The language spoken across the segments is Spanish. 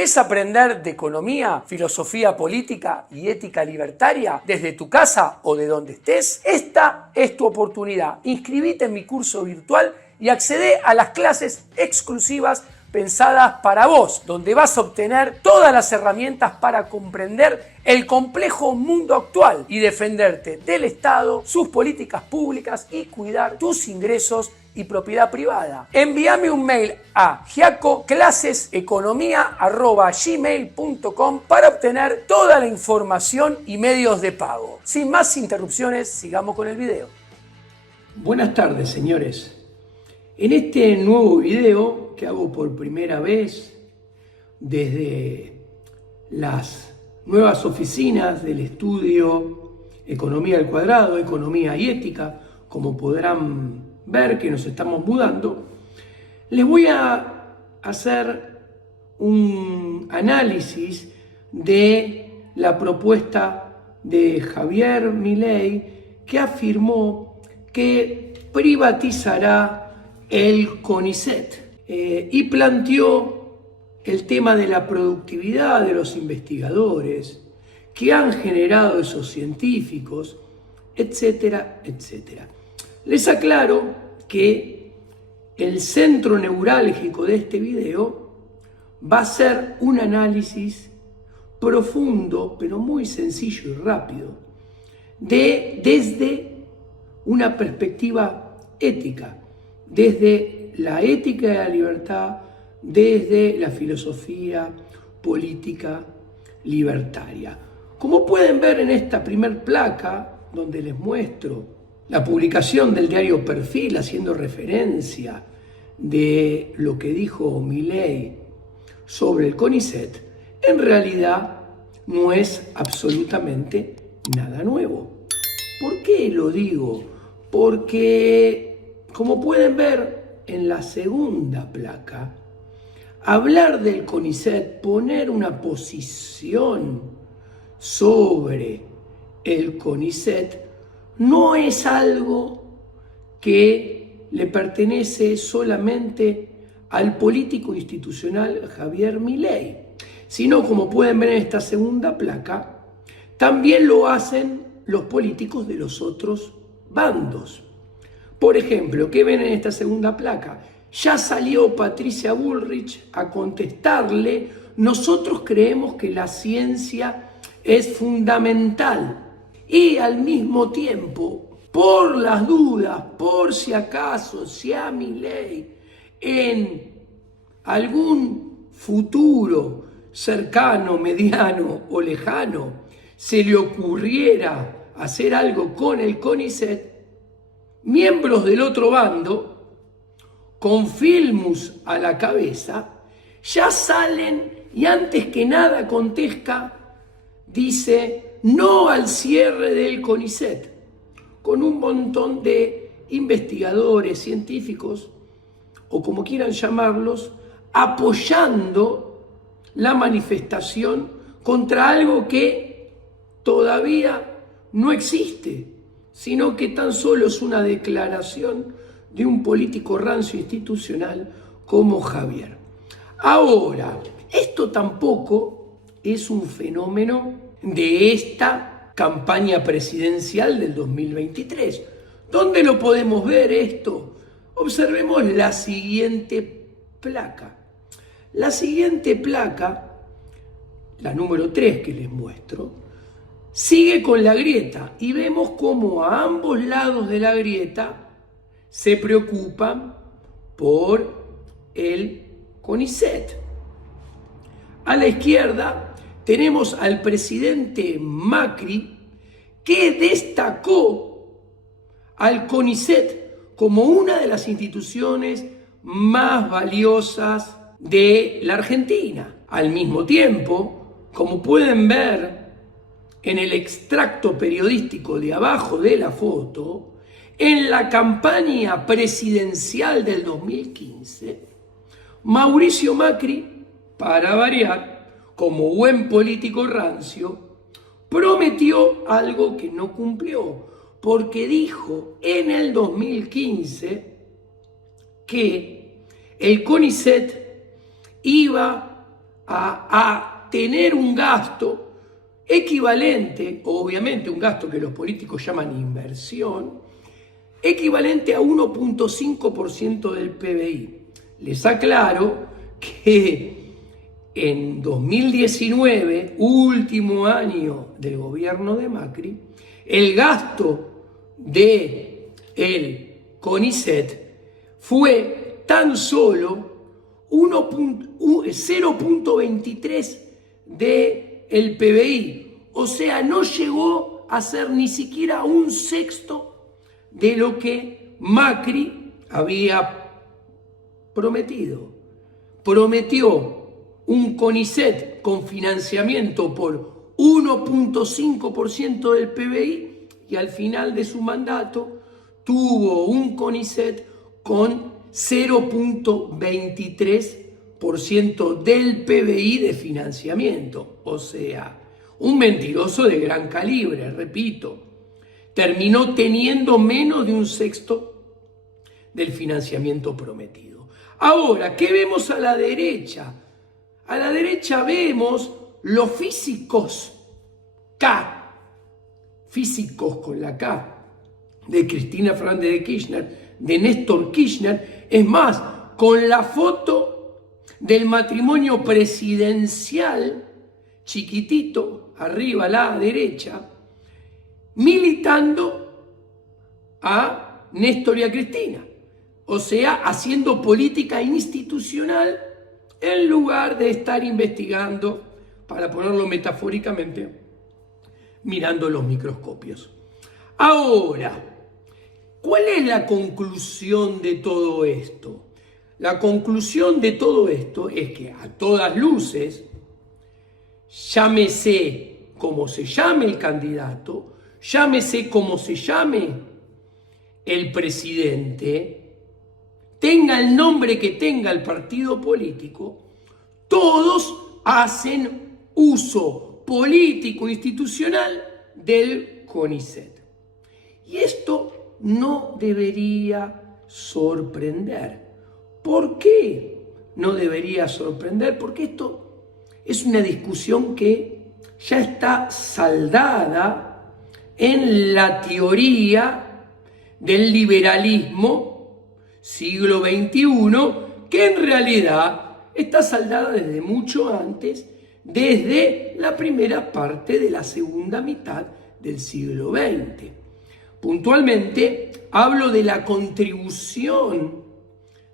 ¿Querés aprender de economía, filosofía política y ética libertaria desde tu casa o de donde estés? Esta es tu oportunidad. Inscribite en mi curso virtual y accede a las clases exclusivas pensadas para vos, donde vas a obtener todas las herramientas para comprender el complejo mundo actual y defenderte del Estado, sus políticas públicas y cuidar tus ingresos y propiedad privada. Envíame un mail a giacoclaseseconomia@gmail.com para obtener toda la información y medios de pago. Sin más interrupciones, sigamos con el video. Buenas tardes, señores. En este nuevo video que hago por primera vez desde las nuevas oficinas del estudio Economía al Cuadrado, Economía y Ética, como podrán ver que nos estamos mudando, les voy a hacer un análisis de la propuesta de Javier Milei, que afirmó que privatizará el CONICET y planteó el tema de la productividad de los investigadores que han generado esos científicos, etcétera, etcétera. Les aclaro que el centro neurálgico de este video va a ser un análisis profundo, pero muy sencillo y rápido, desde una perspectiva ética, desde la ética de la libertad, desde la filosofía política libertaria. Como pueden ver en esta primer placa, donde les muestro la publicación del diario Perfil haciendo referencia de lo que dijo Milei sobre el CONICET, en realidad no es absolutamente nada nuevo. ¿Por qué lo digo? Porque, como pueden ver en la segunda placa, hablar del CONICET, poner una posición sobre el CONICET, no es algo que le pertenece solamente al político institucional Javier Milei, sino, como pueden ver en esta segunda placa, también lo hacen los políticos de los otros bandos. Por ejemplo, ¿qué ven en esta segunda placa? Ya salió Patricia Bullrich a contestarle: nosotros creemos que la ciencia es fundamental. Y al mismo tiempo, por las dudas, por si acaso, si a Milei en algún futuro cercano, mediano o lejano se le ocurriera hacer algo con el CONICET, miembros del otro bando, con Filmus a la cabeza, ya salen y antes que nada contesta, dice no al cierre del CONICET, con un montón de investigadores, científicos, o como quieran llamarlos, apoyando la manifestación contra algo que todavía no existe, sino que tan solo es una declaración de un político rancio institucional como Javier. Ahora, esto tampoco es un fenómeno de esta campaña presidencial del 2023. ¿Dónde lo podemos ver esto? Observemos la siguiente placa. La siguiente placa, la número 3 que les muestro, sigue con la grieta y vemos cómo a ambos lados de la grieta se preocupan por el CONICET. A la izquierda tenemos al presidente Macri, que destacó al CONICET como una de las instituciones más valiosas de la Argentina. Al mismo tiempo, como pueden ver en el extracto periodístico de abajo de la foto, en la campaña presidencial del 2015, Mauricio Macri, para variar, como buen político rancio, prometió algo que no cumplió, porque dijo en el 2015 que el CONICET iba a tener un gasto equivalente, obviamente un gasto que los políticos llaman inversión, equivalente a 1.5% del PBI. Les aclaro que en 2019, último año del gobierno de Macri, el gasto del CONICET fue tan solo 0.23 del PBI, o sea, no llegó a ser ni siquiera un sexto de lo que Macri había prometido. Prometió un CONICET con financiamiento por 1.5% del PBI y al final de su mandato tuvo un CONICET con 0.23% del PBI de financiamiento. O sea, un mentiroso de gran calibre, repito. Terminó teniendo menos de un sexto del financiamiento prometido. Ahora, ¿qué vemos a la derecha? A la derecha vemos los físicos K, físicos con la K, de Cristina Fernández de Kirchner, de Néstor Kirchner, es más, con la foto del matrimonio presidencial, chiquitito, arriba a la derecha, militando a Néstor y a Cristina, o sea, haciendo política institucional en lugar de estar investigando, para ponerlo metafóricamente, mirando los microscopios. Ahora, ¿cuál es la conclusión de todo esto? La conclusión de todo esto es que a todas luces, llámese como se llame el candidato, llámese como se llame el presidente, tenga el nombre que tenga el partido político, todos hacen uso político institucional del CONICET. Y esto no debería sorprender. ¿Por qué no debería sorprender? Porque esto es una discusión que ya está saldada en la teoría del liberalismo siglo XXI, que en realidad está saldada desde mucho antes, desde la primera parte de la segunda mitad del siglo XX. Puntualmente, hablo de la contribución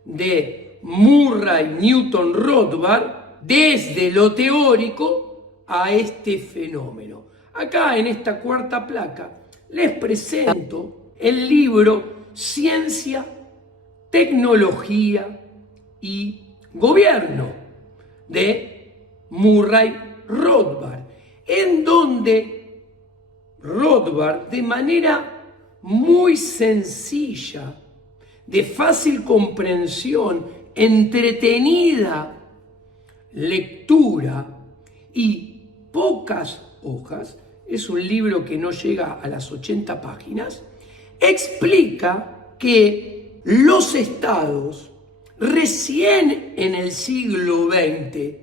de Murray, Newton, Rothbard desde lo teórico a este fenómeno. Acá en esta cuarta placa les presento el libro Ciencia, Tecnología y Gobierno de Murray Rothbard, en donde Rothbard, de manera muy sencilla, de fácil comprensión, entretenida lectura y pocas hojas, es un libro que no llega a las 80 páginas, explica que los estados recién en el siglo XX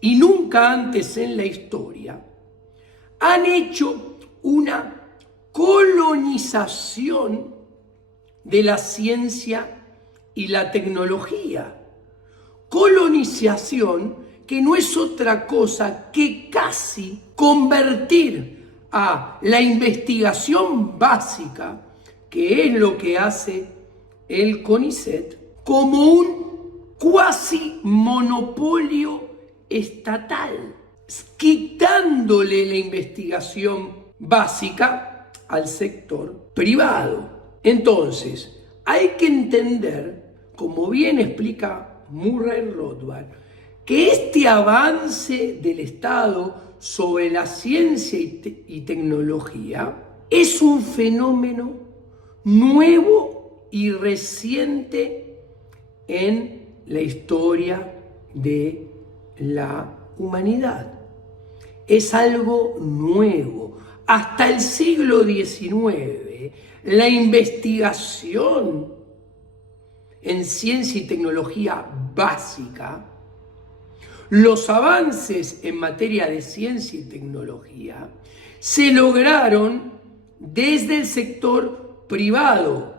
y nunca antes en la historia han hecho una colonización de la ciencia y la tecnología. Colonización que no es otra cosa que casi convertir a la investigación básica, que es lo que hace el CONICET, como un cuasi monopolio estatal, quitándole la investigación básica al sector privado. Entonces, hay que entender, como bien explica Murray Rothbard, que este avance del Estado sobre la ciencia y tecnología es un fenómeno nuevo y reciente en la historia de la humanidad. Es algo nuevo. Hasta el siglo XIX, la investigación en ciencia y tecnología básica Los avances en materia de ciencia y tecnología se lograron desde el sector privado,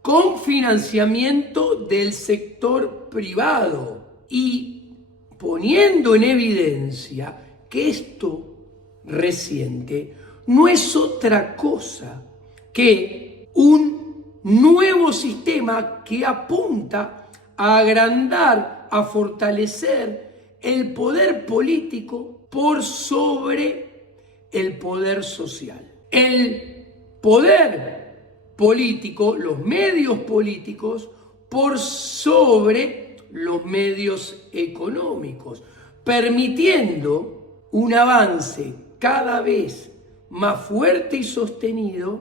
con financiamiento del sector privado y poniendo en evidencia que esto reciente no es otra cosa que un nuevo sistema que apunta a agrandar, a fortalecer el poder político por sobre el poder social. El poder político, los medios políticos, por sobre los medios económicos, permitiendo un avance cada vez más fuerte y sostenido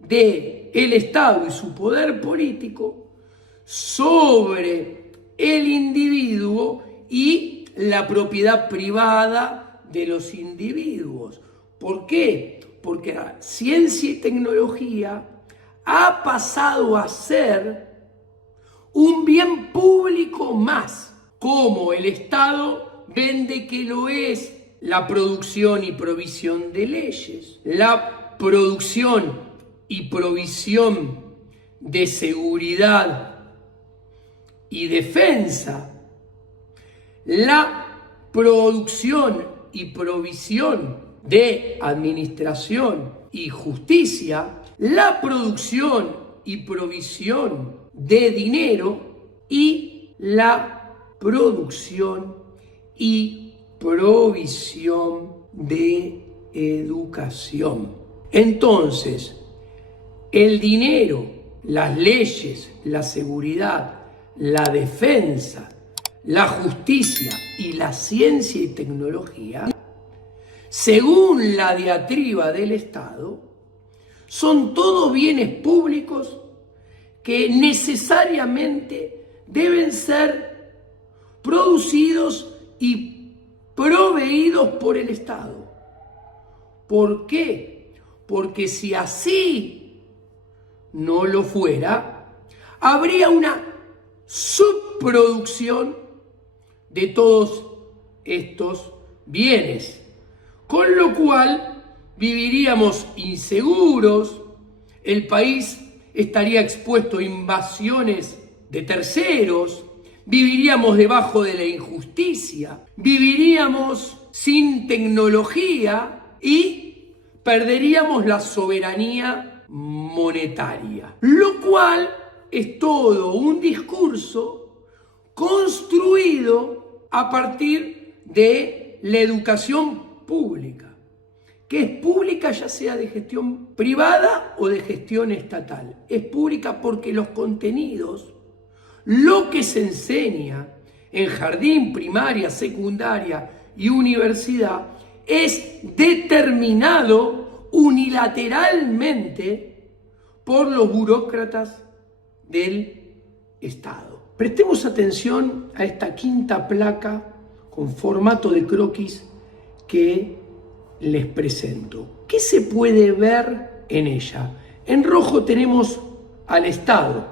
de el Estado y su poder político sobre el individuo y la propiedad privada de los individuos. ¿Por qué? Porque la ciencia y tecnología ha pasado a ser un bien público más, como el Estado vende que lo es la producción y provisión de leyes, la producción y provisión de seguridad y defensa, la producción y provisión de administración y justicia, la producción y provisión de dinero y la producción y provisión de educación. Entonces, el dinero, las leyes, la seguridad, la defensa, la justicia y la ciencia y tecnología, según la diatriba del Estado, son todos bienes públicos que necesariamente deben ser producidos y proveídos por el Estado. ¿Por qué? Porque si así no lo fuera, habría una subproducción de todos estos bienes, con lo cual viviríamos inseguros, el país estaría expuesto a invasiones de terceros, viviríamos debajo de la injusticia, viviríamos sin tecnología y perderíamos la soberanía monetaria. Lo cual es todo un discurso construido a partir de la educación pública, que es pública ya sea de gestión privada o de gestión estatal. Es pública porque los contenidos, lo que se enseña en jardín, primaria, secundaria y universidad, es determinado unilateralmente por los burócratas del Estado. Prestemos atención a esta quinta placa con formato de croquis que les presento. ¿Qué se puede ver en ella? En rojo tenemos al Estado.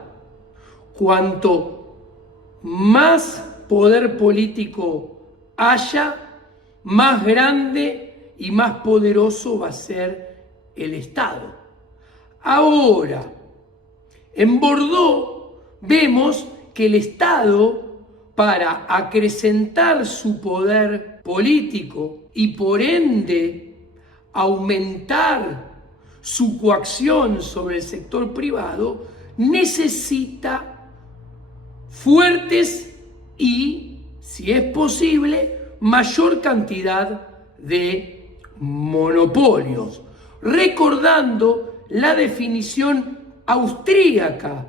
Cuanto más poder político haya, más grande y más poderoso va a ser el Estado. Ahora, en Bordeaux vemos que el Estado, para acrecentar su poder político y por ende aumentar su coacción sobre el sector privado, necesita fuertes y, si es posible, mayor cantidad de monopolios, recordando la definición austríaca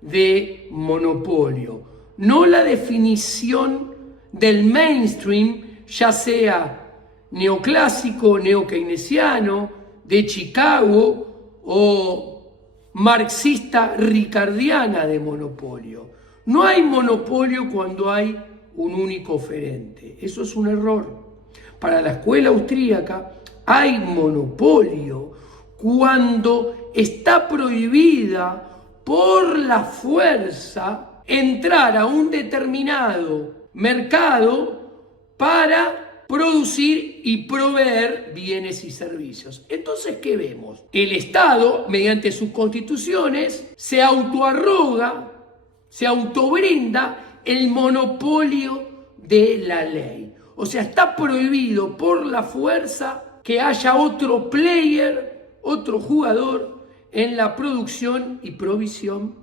de monopolio, no la definición del mainstream, ya sea neoclásico, neokeynesiano, de Chicago o marxista ricardiana de monopolio. No hay monopolio cuando hay un único oferente. Eso es un error. Para la escuela austríaca hay monopolio cuando está prohibida por la fuerza entrar a un determinado mercado para producir y proveer bienes y servicios. Entonces, ¿qué vemos? El Estado, mediante sus constituciones, se autoarroga, se autobrinda el monopolio de la ley. O sea, está prohibido por la fuerza que haya otro player, otro jugador en la producción y provisión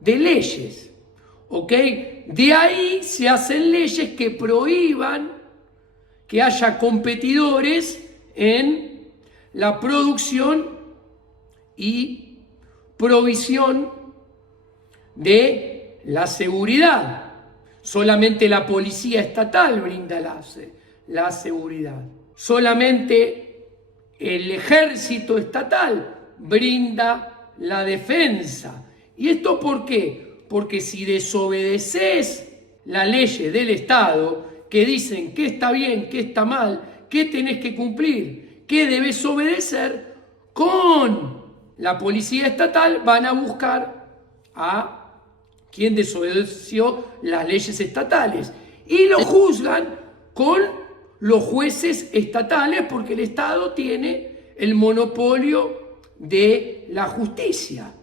de leyes. ¿Ok? De ahí se hacen leyes que prohíban que haya competidores en la producción y provisión de la seguridad. Solamente la policía estatal brinda la seguridad. Solamente el ejército estatal brinda la defensa. ¿Y esto por qué? Porque si desobedeces las leyes del Estado, que dicen qué está bien, qué está mal, qué tenés que cumplir, qué debes obedecer, con la policía estatal van a buscar a quien desobedeció las leyes estatales y lo juzgan con los jueces estatales, porque el Estado tiene el monopolio de la justicia.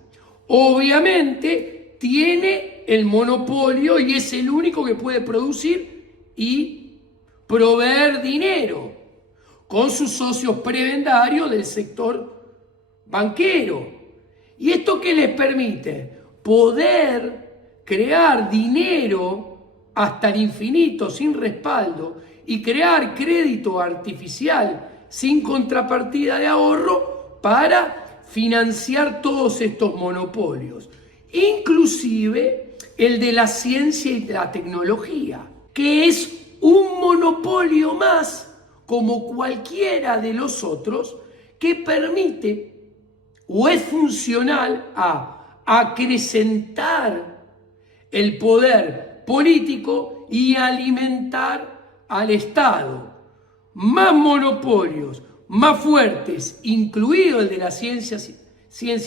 Obviamente tiene el monopolio y es el único que puede producir y proveer dinero con sus socios prebendarios del sector banquero. ¿Y esto qué les permite? Poder crear dinero hasta el infinito sin respaldo y crear crédito artificial sin contrapartida de ahorro para financiar todos estos monopolios, inclusive el de la ciencia y la tecnología, que es un monopolio más como cualquiera de los otros, que permite o es funcional a acrecentar el poder político y alimentar al Estado. Más monopolios, más fuertes, incluido el de la ciencia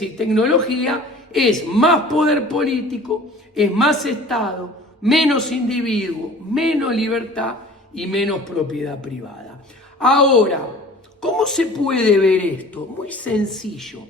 y tecnología, es más poder político, es más Estado, menos individuo, menos libertad y menos propiedad privada. Ahora, ¿cómo se puede ver esto? Muy sencillo.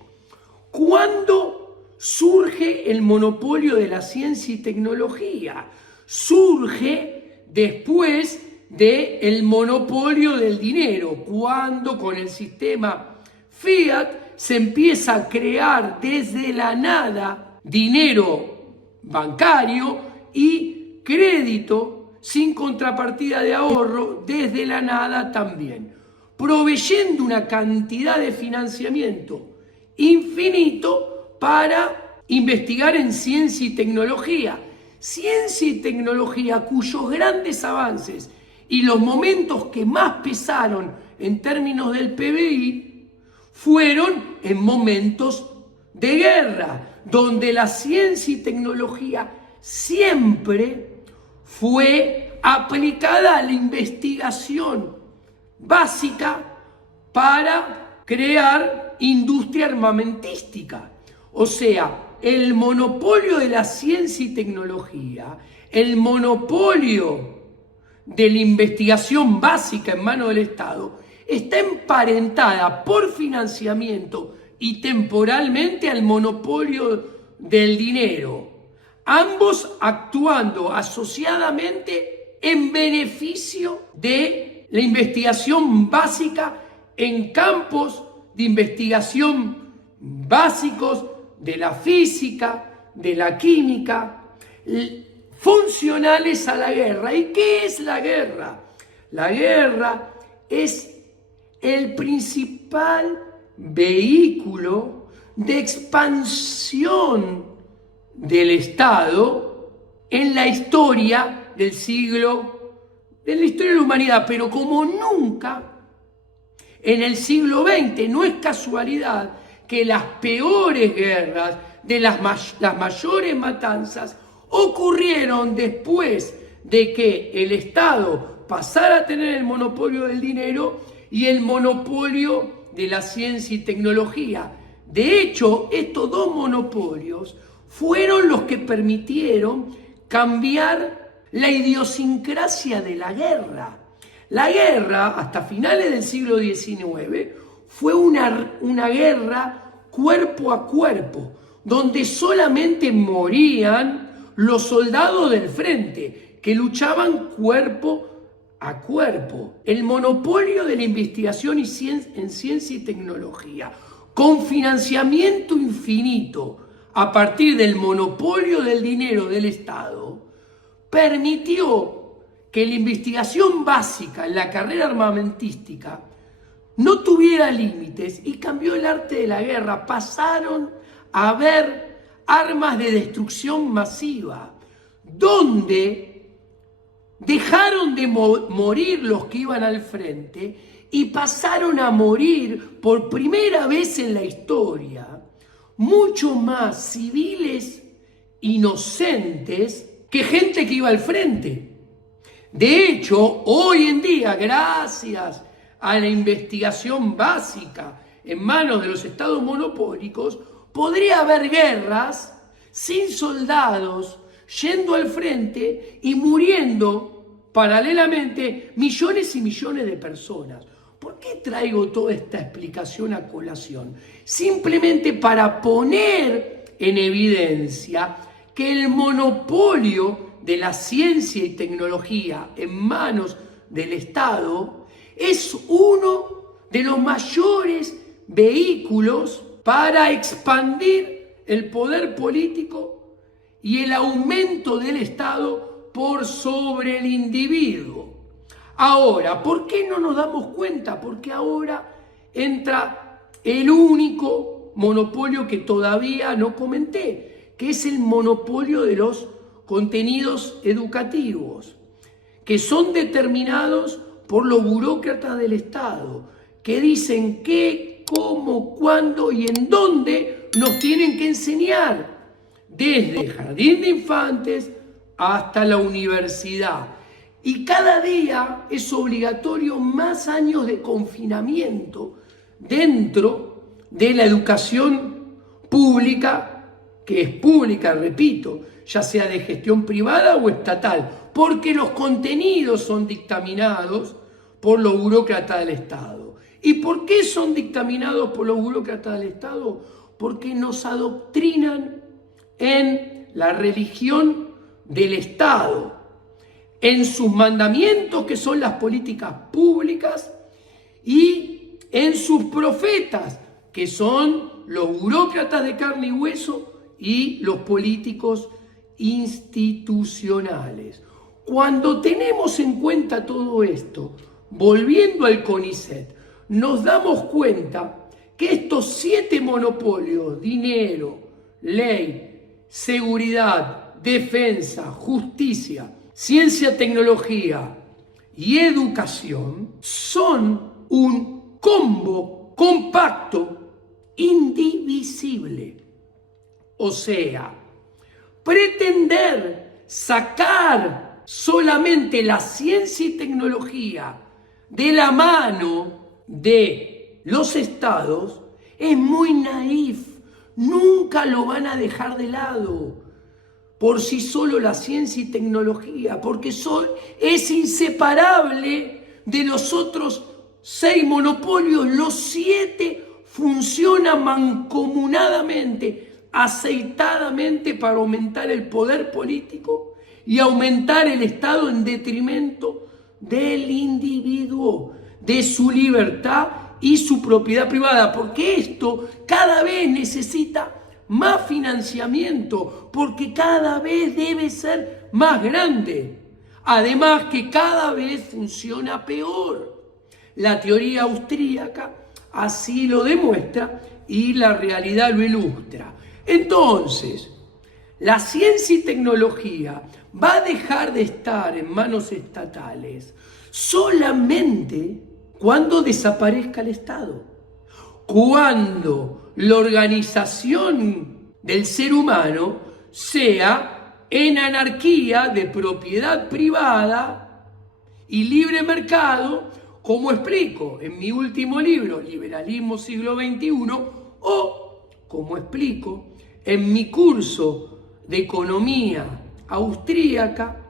¿Cuándo surge el monopolio de la ciencia y tecnología? Surge después del monopolio del dinero, cuando con el sistema Fiat se empieza a crear desde la nada dinero bancario y crédito sin contrapartida de ahorro desde la nada también, proveyendo una cantidad de financiamiento infinito para investigar en ciencia y tecnología. Ciencia y tecnología cuyos grandes avances y los momentos que más pesaron en términos del PBI fueron en momentos de guerra, donde la ciencia y tecnología siempre fue aplicada a la investigación básica para crear industria armamentística. O sea, el monopolio de la ciencia y tecnología, el monopolio de la investigación básica en manos del Estado, está emparentada por financiamiento y temporalmente al monopolio del dinero, ambos actuando asociadamente en beneficio de la investigación básica en campos de investigación básicos de la física, de la química, funcionales a la guerra. ¿Y qué es la guerra? La guerra es el principal vehículo de expansión del Estado en la historia del siglo, en la historia de la humanidad, pero como nunca en el siglo XX. No es casualidad que las peores guerras, de las mayores matanzas, ocurrieron después de que el Estado pasara a tener el monopolio del dinero y el monopolio de la ciencia y tecnología. De hecho, estos dos monopolios fueron los que permitieron cambiar la idiosincrasia de la guerra. La guerra, hasta finales del siglo XIX, fue una guerra cuerpo a cuerpo, donde solamente morían los soldados del frente, que luchaban cuerpo a cuerpo. El monopolio de la investigación en ciencia y tecnología, con financiamiento infinito a partir del monopolio del dinero del Estado, permitió que la investigación básica en la carrera armamentística no tuviera límites y cambió el arte de la guerra. Pasaron a haber armas de destrucción masiva, donde dejaron de morir los que iban al frente y pasaron a morir por primera vez en la historia mucho más civiles inocentes que gente que iba al frente. De hecho, hoy en día, gracias a la investigación básica en manos de los estados monopólicos, podría haber guerras sin soldados yendo al frente y muriendo paralelamente millones y millones de personas. ¿Por qué traigo toda esta explicación a colación? Simplemente para poner en evidencia que el monopolio de la ciencia y tecnología en manos del Estado es uno de los mayores vehículos para expandir el poder político y el aumento del Estado por sobre el individuo. Ahora, ¿por qué no nos damos cuenta? Porque ahora entra el único monopolio que todavía no comenté, que es el monopolio de los contenidos educativos, que son determinados por los burócratas del Estado, que dicen qué, cómo, cuándo y en dónde nos tienen que enseñar, desde el jardín de infantes hasta la universidad. Y cada día es obligatorio más años de confinamiento dentro de la educación pública, que es pública, repito, ya sea de gestión privada o estatal, porque los contenidos son dictaminados por los burócratas del Estado. ¿Y por qué son dictaminados por los burócratas del Estado? Porque nos adoctrinan en la religión del Estado, en sus mandamientos, que son las políticas públicas, y en sus profetas, que son los burócratas de carne y hueso y los políticos institucionales. Cuando tenemos en cuenta todo esto, volviendo al CONICET, nos damos cuenta que estos 7 monopolios, dinero, ley, seguridad, defensa, justicia, ciencia, tecnología y educación, son un combo compacto indivisible. O sea, pretender sacar solamente la ciencia y tecnología de la mano de los estados es muy naif. Nunca lo van a dejar de lado por sí solo la ciencia y tecnología, porque es inseparable de los otros 6 monopolios. Los 7 funcionan mancomunadamente, aceitadamente, para aumentar el poder político y aumentar el Estado en detrimento del individuo, de su libertad y su propiedad privada, porque esto cada vez necesita más financiamiento, porque cada vez debe ser más grande. Además que cada vez funciona peor. La teoría austríaca así lo demuestra y la realidad lo ilustra. Entonces, la ciencia y tecnología va a dejar de estar en manos estatales solamente cuando desaparezca el Estado, cuando la organización del ser humano sea en anarquía de propiedad privada y libre mercado, como explico en mi último libro, Liberalismo Siglo XXI, o como explico en mi curso de economía austríaca,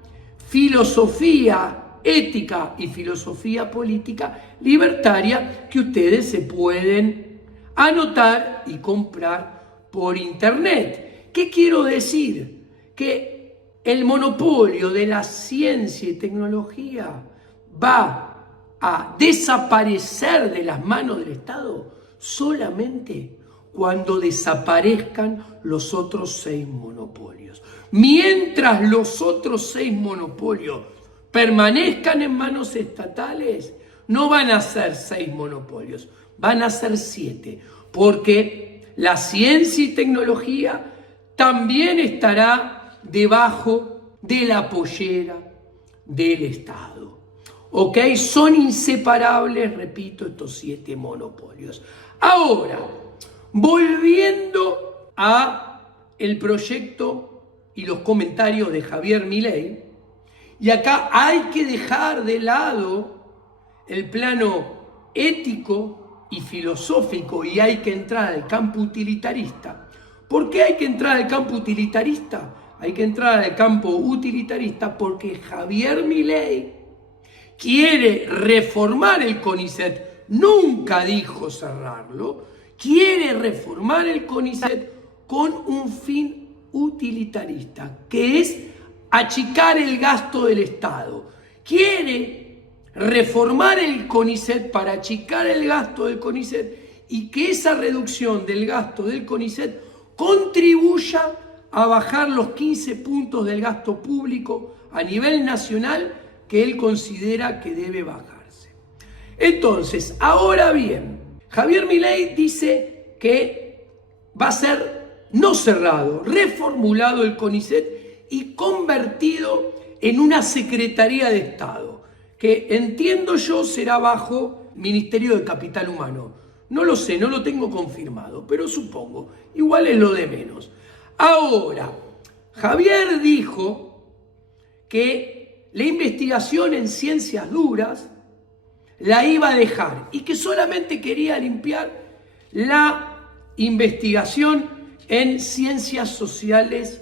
filosofía Ética y Filosofía Política Libertaria, que ustedes se pueden anotar y comprar por internet. ¿Qué quiero decir? Que el monopolio de la ciencia y tecnología va a desaparecer de las manos del Estado solamente cuando desaparezcan los otros 6 monopolios. Mientras los otros 6 monopolios permanezcan en manos estatales, no van a ser 6 monopolios, van a ser 7, porque la ciencia y tecnología también estará debajo de la pollera del Estado. ¿Ok? Son inseparables, repito, estos 7 monopolios. Ahora, volviendo a el proyecto y los comentarios de Javier Milei, y acá hay que dejar de lado el plano ético y filosófico y hay que entrar al campo utilitarista. ¿Por qué hay que entrar al campo utilitarista? Hay que entrar al campo utilitarista porque Javier Milei quiere reformar el CONICET, nunca dijo cerrarlo, quiere reformar el CONICET con un fin utilitarista, que es achicar el gasto del Estado. Quiere reformar el CONICET para achicar el gasto del CONICET y que esa reducción del gasto del CONICET contribuya a bajar los 15 puntos del gasto público a nivel nacional que él considera que debe bajarse. Entonces, ahora bien, Javier Milei dice que va a ser no cerrado, reformulado el CONICET y convertido en una Secretaría de Estado, que entiendo yo será bajo Ministerio de Capital Humano. No lo sé, no lo tengo confirmado, pero supongo, igual es lo de menos. Ahora, Javier dijo que la investigación en ciencias duras la iba a dejar y que solamente quería limpiar la investigación en ciencias sociales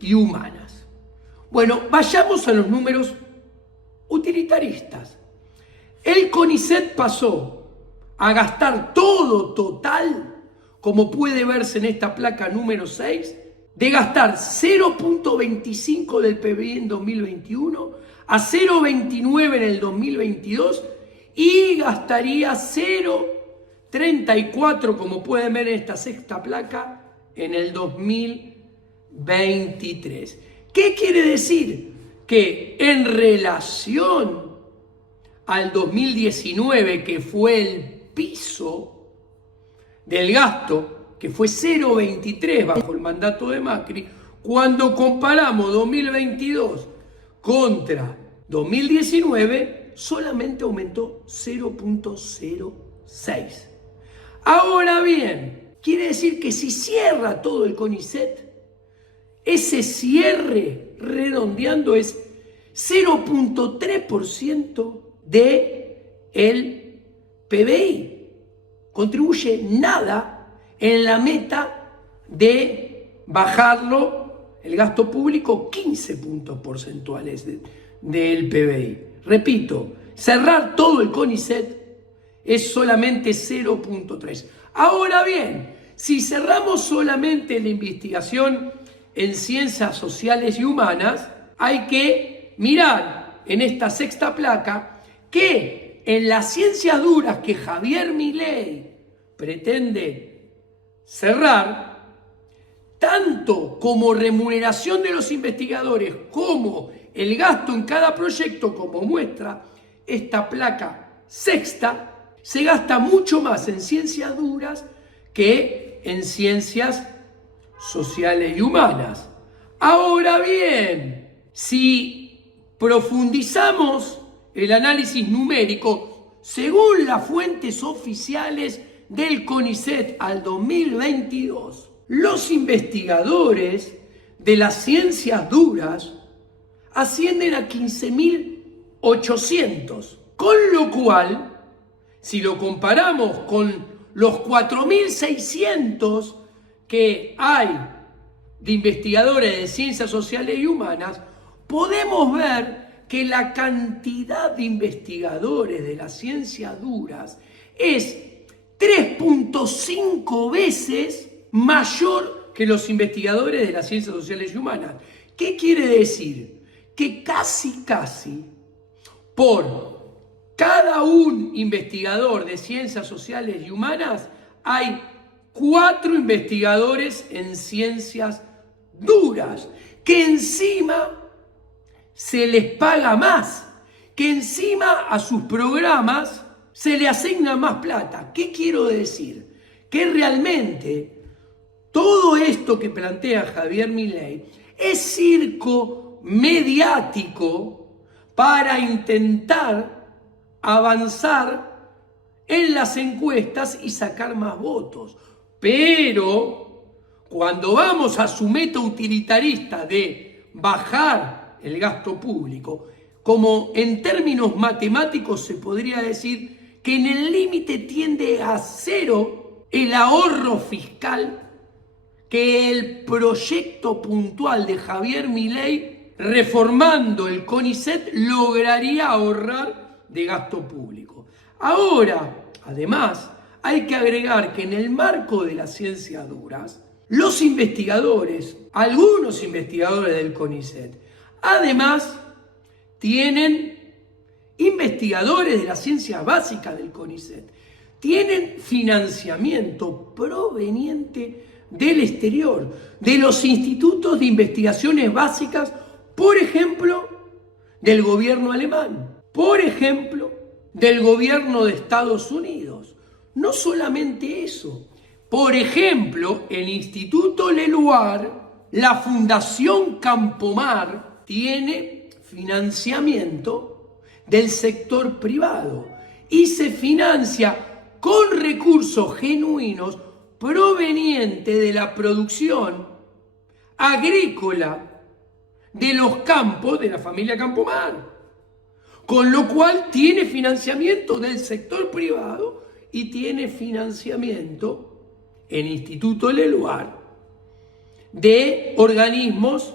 y humanas. Bueno, vayamos a los números utilitaristas. El CONICET pasó a gastar todo total, como puede verse en esta placa número 6, de gastar 0.25 del PBI en 2021 a 0.29 en el 2022 y gastaría 0.34, como pueden ver en esta sexta placa, en el 2023. ¿Qué quiere decir? Que en relación al 2019, que fue el piso del gasto, que fue 0.23 bajo el mandato de Macri, cuando comparamos 2022 contra 2019, solamente aumentó 0.06. Ahora bien, quiere decir que si cierra todo el CONICET, ese cierre, redondeando, es 0.3% del PBI. Contribuye nada en la meta de bajarlo, el gasto público, 15 puntos porcentuales del PBI. Repito, cerrar todo el CONICET es solamente 0.3. Ahora bien, si cerramos solamente la investigación en ciencias sociales y humanas, hay que mirar en esta sexta placa que en las ciencias duras que Javier Milei pretende cerrar, tanto como remuneración de los investigadores como el gasto en cada proyecto, como muestra esta placa sexta, se gasta mucho más en ciencias duras que en ciencias sociales y humanas. Ahora bien, si profundizamos el análisis numérico, según las fuentes oficiales del CONICET al 2022, los investigadores de las ciencias duras ascienden a 15.800, con lo cual, si lo comparamos con los 4.600 que hay de investigadores de ciencias sociales y humanas, podemos ver que la cantidad de investigadores de las ciencias duras es 3.5 veces mayor que los investigadores de las ciencias sociales y humanas. ¿Qué quiere decir? Que casi por cada un investigador de ciencias sociales y humanas hay 4 investigadores en ciencias duras, que encima se les paga más, que encima a sus programas se le asigna más plata. ¿Qué quiero decir? Que realmente todo esto que plantea Javier Milei es circo mediático para intentar avanzar en las encuestas y sacar más votos. Pero cuando vamos a su meta utilitarista de bajar el gasto público, como en términos matemáticos se podría decir que en el límite tiende a cero el ahorro fiscal que el proyecto puntual de Javier Milei, reformando el CONICET, lograría ahorrar de gasto público. Ahora, además, hay que agregar que en el marco de las ciencias duras, los investigadores, algunos investigadores del CONICET, además tienen investigadores de las ciencias básicas del CONICET, tienen financiamiento proveniente del exterior, de los institutos de investigaciones básicas, por ejemplo, del gobierno alemán, por ejemplo, del gobierno de Estados Unidos. No solamente eso, por ejemplo, el Instituto Leluar, la Fundación Campomar, tiene financiamiento del sector privado y se financia con recursos genuinos provenientes de la producción agrícola de los campos de la familia Campomar, con lo cual tiene financiamiento del sector privado y tiene financiamiento el Instituto Leluar de organismos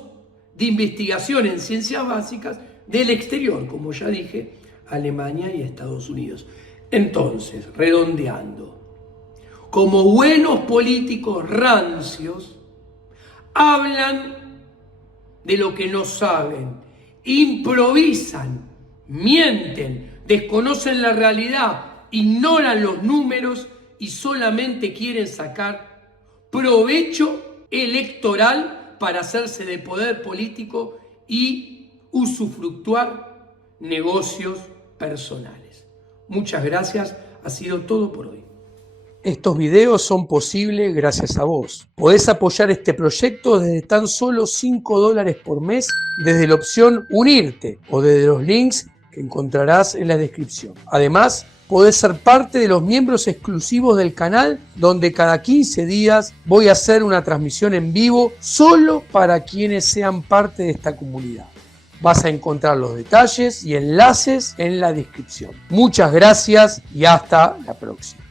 de investigación en ciencias básicas del exterior, como ya dije, Alemania y Estados Unidos. Entonces, redondeando, como buenos políticos rancios, hablan de lo que no saben, improvisan, mienten, desconocen la realidad, ignoran los números y solamente quieren sacar provecho electoral para hacerse de poder político y usufructuar negocios personales. Muchas gracias, ha sido todo por hoy. Estos videos son posibles gracias a vos. Podés apoyar este proyecto desde tan solo $5 por mes desde la opción Unirte o desde los links que encontrarás en la descripción. Además, podés ser parte de los miembros exclusivos del canal, donde cada 15 días voy a hacer una transmisión en vivo solo para quienes sean parte de esta comunidad. Vas a encontrar los detalles y enlaces en la descripción. Muchas gracias y hasta la próxima.